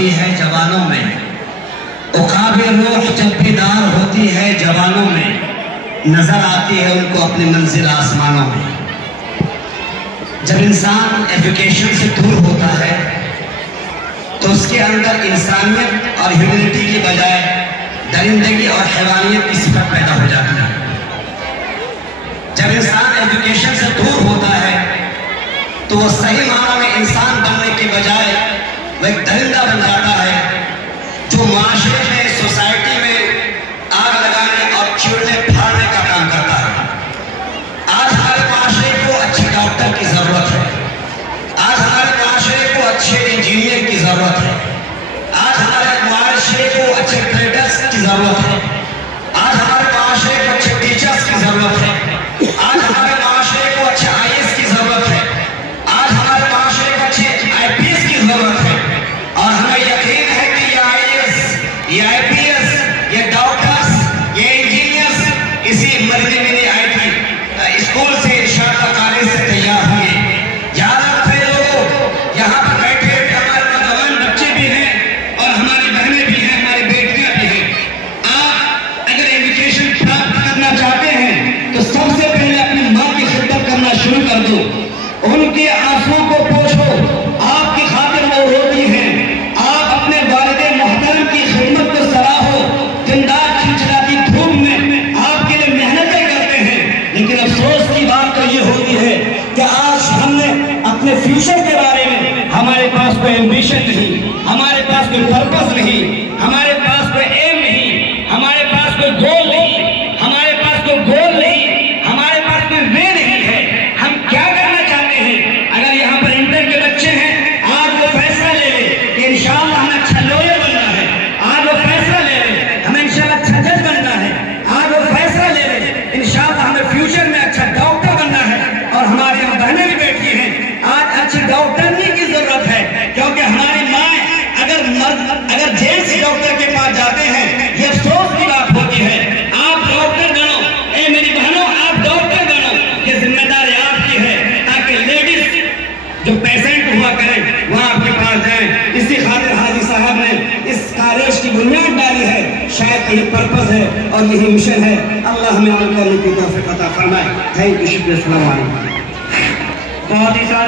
होती है जवानों में, उकाबे रूह जब बेदार होती है जवानों में, नजर आती है उनको अपनी मंजिल आसमानों में। जब इंसान एजुकेशन से दूर होता है तो उसके अंदर इंसानियत और ह्यूमैनिटी की बजाय दरिंदगी और हैवानियत की सिफत पैदा हो जाती है। जब इंसान एजुकेशन से दूर होता है तो वो सही माना में इंसान बनने के बजाय वो एक दरिंदा बन जाता है, जो माशरे में, सोसाइटी में आग लगाने और चूल्हे फाड़ने का काम करता है। आज हमारे माशरे को अच्छे डॉक्टर की जरूरत है, आज हमारे माशरे को अच्छे इंजीनियर की जरूरत है, आज हमारे माशरे को अच्छे ट्रेडर्स की जरूरत है, आज हमारे माशरे को अच्छे टीचर्स की जरूरत है, आज हमारे माशरे को अच्छे IAS की जरूरत है, आज हमारे माशरे को अच्छे IPS की जरूरत है। और हमें यकीन है कि ये IAS, ये IPS, ये डॉक्टर्स, ये इंजीनियर्स इसी मदनी मिनी IT स्कूल से, इरशाद कॉलेज से तैयार होंगे। याद रखें लोगों, यहाँ पर बैठे हमारे नौजवान बच्चे भी हैं और हमारी बहनें भी हैं, हमारी बेटियां भी हैं। आप अगर एजुकेशन प्राप्त करना चाहते हैं तो सबसे पहले अपनी माँ की खिदमत करना शुरू कर दो, उनके आंसुओं को पोंछो, आपकी खातिर वो रोती हैं। आप अपने वालिद मोहतरम की खिदमत को सराहो, दिन रात खिलखिलाती धूप में आपके लिए मेहनतें करते हैं। लेकिन अफसोस की बात तो ये होती है कि आज हमने अपने फ्यूचर के बारे में, हमारे पास कोई एम्बिशन नहीं, हमारे पास कोई पर्पस नहीं, हमारे पास कोई एम नहीं, हमारे पास कोई गोल नहीं, हमारे पास कोई गोल नहीं, हमारे पास कोई वे नहीं है। हम क्या करना चाहते हैं? अगर यहाँ पर इंटर के बच्चे हैं, आज वो फैसला ले ले कि इंशाअल्लाह हमें अच्छा लॉयर बनना है, आज वो फैसला ले ले हमें इंशाअल्लाह अच्छा जज बनना है, आज वो फैसला ले ले इंशाअल्लाह हमें फ्यूचर में अच्छा डॉक्टर बनना है। और हमारी यहाँ बहनें भी बैठी हैं, आज अच्छी डॉक्टरनी की जरूरत है, क्योंकि हमारी माँ अगर जेंट्स डॉक्टर के पास जाते हैं, ये अफसोस की बात होती है। आप डॉक्टर बनो, ए मेरी बहनों, आप डॉक्टर बनो, ये जिम्मेदारी आपकी है, ताकि लेडीज जो पेशेंट हुआ करें वह आपके पास जाएं। इसी खातिर हाजी साहब ने इस कॉलेज की बुनियाद डाली है, शायद यही पर्पस है और यही मिशन है। अल्लाह हमें अमल करने की तौफीक अता फरमाए। थैंक यू, शुक्रिया, अस्सलाम वालेकुम। बहुत ही